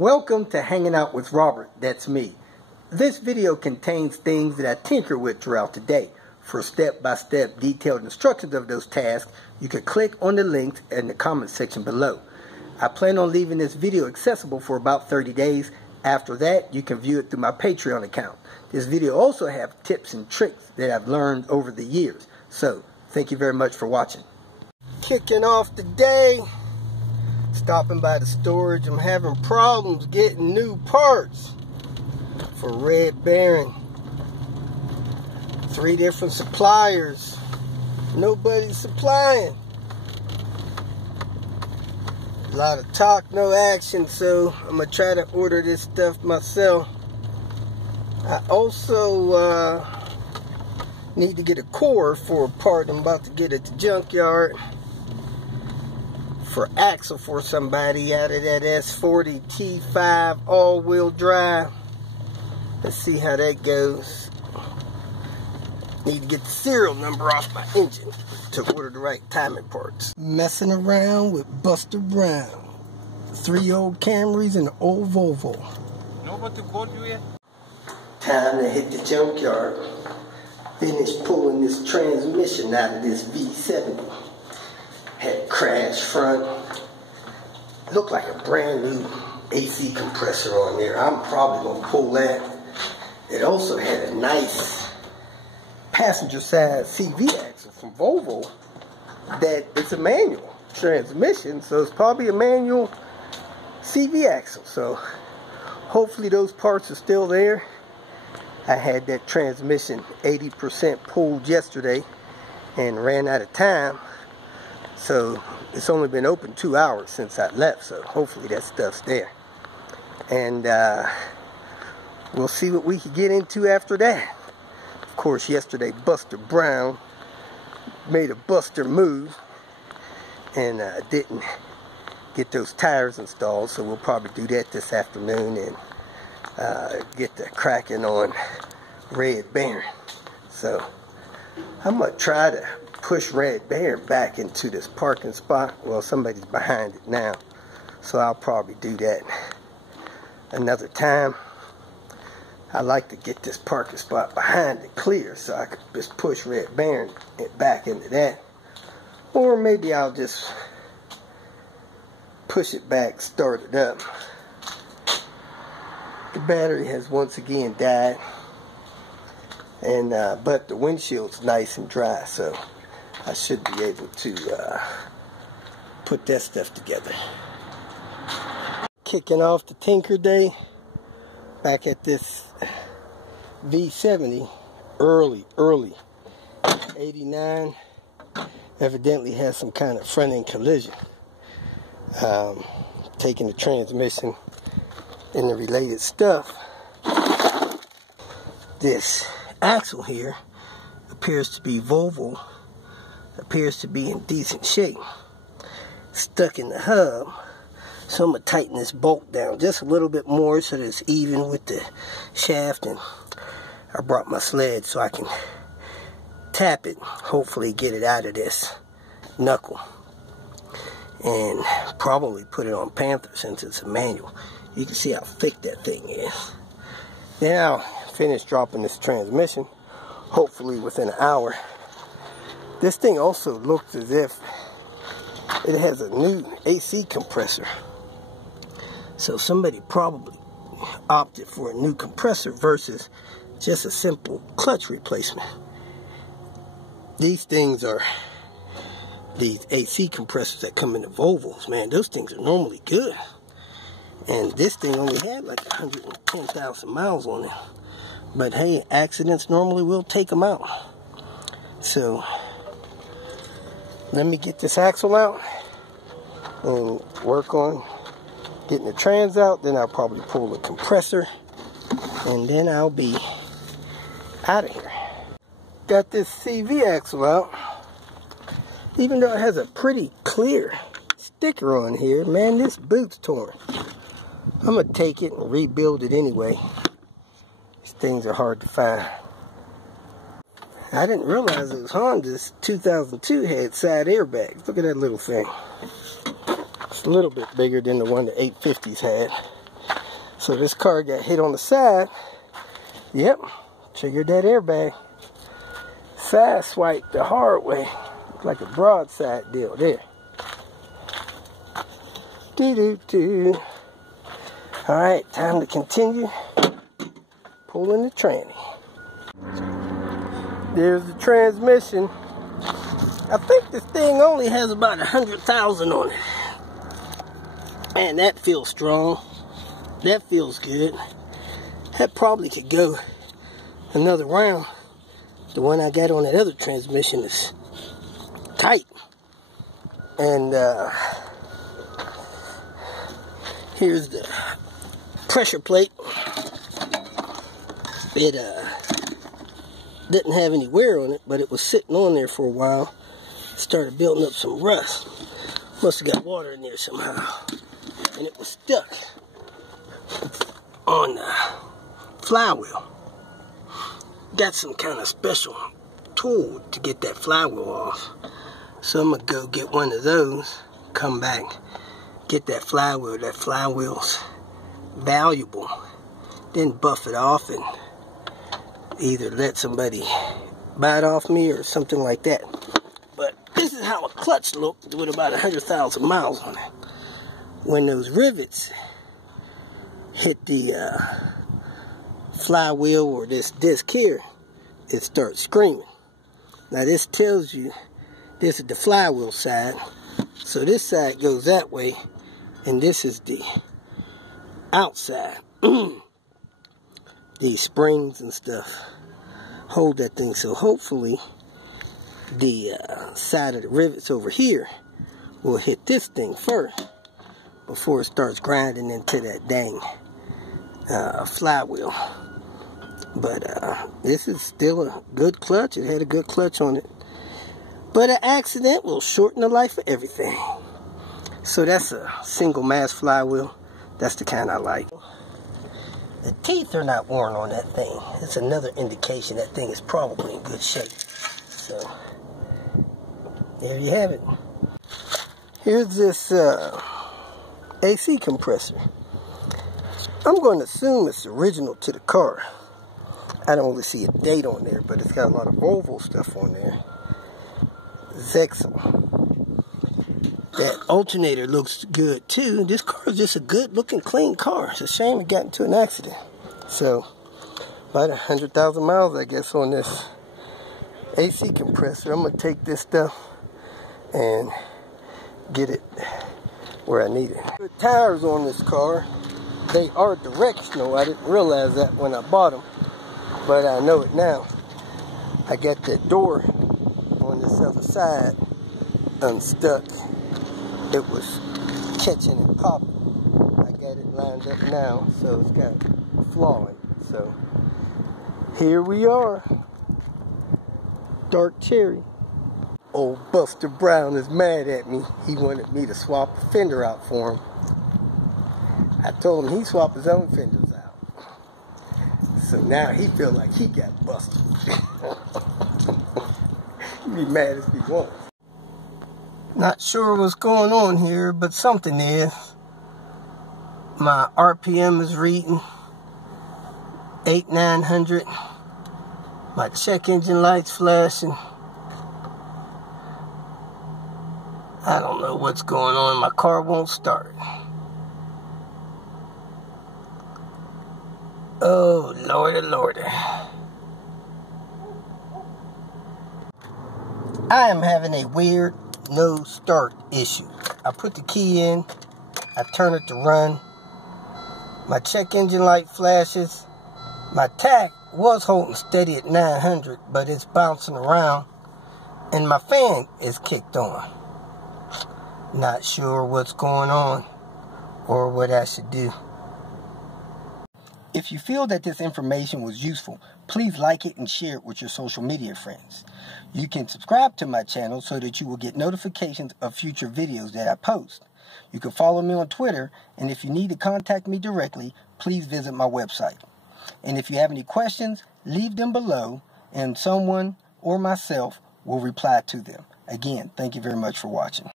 Welcome to Hanging Out with Robert, that's me. This video contains things that I tinker with throughout the day. For step-by-step detailed instructions of those tasks, you can click on the links in the comment section below. I plan on leaving this video accessible for about 30 days. After that, you can view it through my Patreon account. This video also has tips and tricks that I've learned over the years. So, thank you very much for watching. Kicking off the day, stopping by the storage. I'm having problems getting new parts for red bearing. 3 different suppliers. Nobody's supplying. A lot of talk, no action, so I'm going to try to order this stuff myself. I also need to get a core for a part I'm about to get at the junkyard for axle for somebody out of that S40 T5 all-wheel drive. Let's see how that goes. Need to get the serial number off my engine to order the right timing parts. Messing around with Buster Brown. 3 old Camrys and an old Volvo. Nobody called you yet? Time to hit the junkyard. Finished pulling this transmission out of this V70. Had crash front. Looked like a brand new AC compressor on there. I'm probably going to pull that. It also had a nice passenger side CV axle from Volvo that it's a manual transmission, so it's probably a manual CV axle. So hopefully those parts are still there. I had that transmission 80% pulled yesterday and ran out of time, so it's only been open 2 hours since I left, so hopefully that stuff's there. And we'll see what we can get into after that. Of course, yesterday Buster Brown made a Buster move and didn't get those tires installed, so we'll probably do that this afternoon and get the cracking on red bearing. So I'm going to try to push red bearing back into this parking spot. Well, somebody's behind it now, so I'll probably do that another time. I like to get this parking spot behind it clear so I can just push red bearing back into that. Or maybe I'll just push it back, start it up. The battery has once again died, and but the windshield's nice and dry, so I should be able to put that stuff together. Kicking off the tinker day. Back at this V70, early 89, evidently has some kind of front end collision. Taking the transmission and the related stuff. This axle here appears to be Volvo, appears to be in decent shape. Stuck in the hub. So I'm going to tighten this bolt down just a little bit more so that it's even with the shaft, and I brought my sled so I can tap it, hopefully get it out of this knuckle, and probably put it on Panther since it's a manual. You can see how thick that thing is. Then I'll finish dropping this transmission, hopefully within an hour. This thing also looks as if it has a new AC compressor. So somebody probably opted for a new compressor versus just a simple clutch replacement. These things are these AC compressors that come in the Volvos, man. Those things are normally good. And this thing only had like 110,000 miles on it. But hey, accidents normally will take them out. So let me get this axle out and work on getting the trans out. Then I'll probably pull the compressor, and then I'll be out of here. Got this CV axle out. Even though it has a pretty clear sticker on here, man, this boot's torn. I'm gonna take it and rebuild it anyway. These things are hard to find. I didn't realize it was Honda's 2002 had side airbags. Look at that little thing. It's a little bit bigger than the one the 850s had. So this car got hit on the side. Yep, triggered that airbag. Side swipe the hard way. Looks like a broadside deal there. Doo-doo-doo. Alright, time to continue pulling the tranny. There's the transmission. I think this thing only has about 100,000 on it. Man, that feels strong. That feels good. That probably could go another round. The one I got on that other transmission is tight. And here's the pressure plate. It didn't have any wear on it, but it was sitting on there for a while. Started building up some rust. Must have got water in there somehow. And it was stuck on the flywheel. Got some kind of special tool to get that flywheel off. So I'm going to go get one of those, come back, get that flywheel. That flywheel's valuable. Then buff it off and either let somebody buy it off me or something like that. But this is how a clutch looked with about 100,000 miles on it. When those rivets hit the flywheel or this disc here, it starts screaming. Now this tells you this is the flywheel side. So this side goes that way and this is the outside. These springs and stuff hold that thing, so hopefully the side of the rivets over here will hit this thing first before it starts grinding into that dang flywheel. But this is still a good clutch. It had a good clutch on it, but an accident will shorten the life of everything. So that's a single mass flywheel. That's the kind I like. The teeth are not worn on that thing. It's another indication that thing is probably in good shape. So, there you have it. Here's this AC compressor. I'm going to assume it's original to the car. I don't really see a date on there, but it's got a lot of Volvo stuff on there. Zexel. That alternator looks good too. This car is just a good looking clean car. It's a shame it got into an accident. So about 100,000 miles I guess on this AC compressor. I'm going to take this stuff and get it where I need it. The tires on this car, they are directional. I didn't realize that when I bought them, but I know it now. I got that door on this other side unstuck. It was catching and popping. I got it lined up now, so it's got a flaw in it. So here we are. Dark cherry. Old Buster Brown is mad at me. He wanted me to swap the fender out for him. I told him he'd swap his own fenders out. So now he feel like he got busted. He'd be mad if he wants. Not sure what's going on here, but something is. My RPM is reading 8,900. My check engine light's flashing. I don't know what's going on. My car won't start. Oh, Lordy, Lordy. I am having a weird no start issue. I put the key in, I turn it to run, my check engine light flashes, my tach was holding steady at 900, but it's bouncing around, and my fan is kicked on. Not sure what's going on or what I should do. If you feel that this information was useful, please like it and share it with your social media friends. You can subscribe to my channel so that you will get notifications of future videos that I post. You can follow me on Twitter, and if you need to contact me directly, please visit my website. And if you have any questions, leave them below, and someone or myself will reply to them. Again, thank you very much for watching.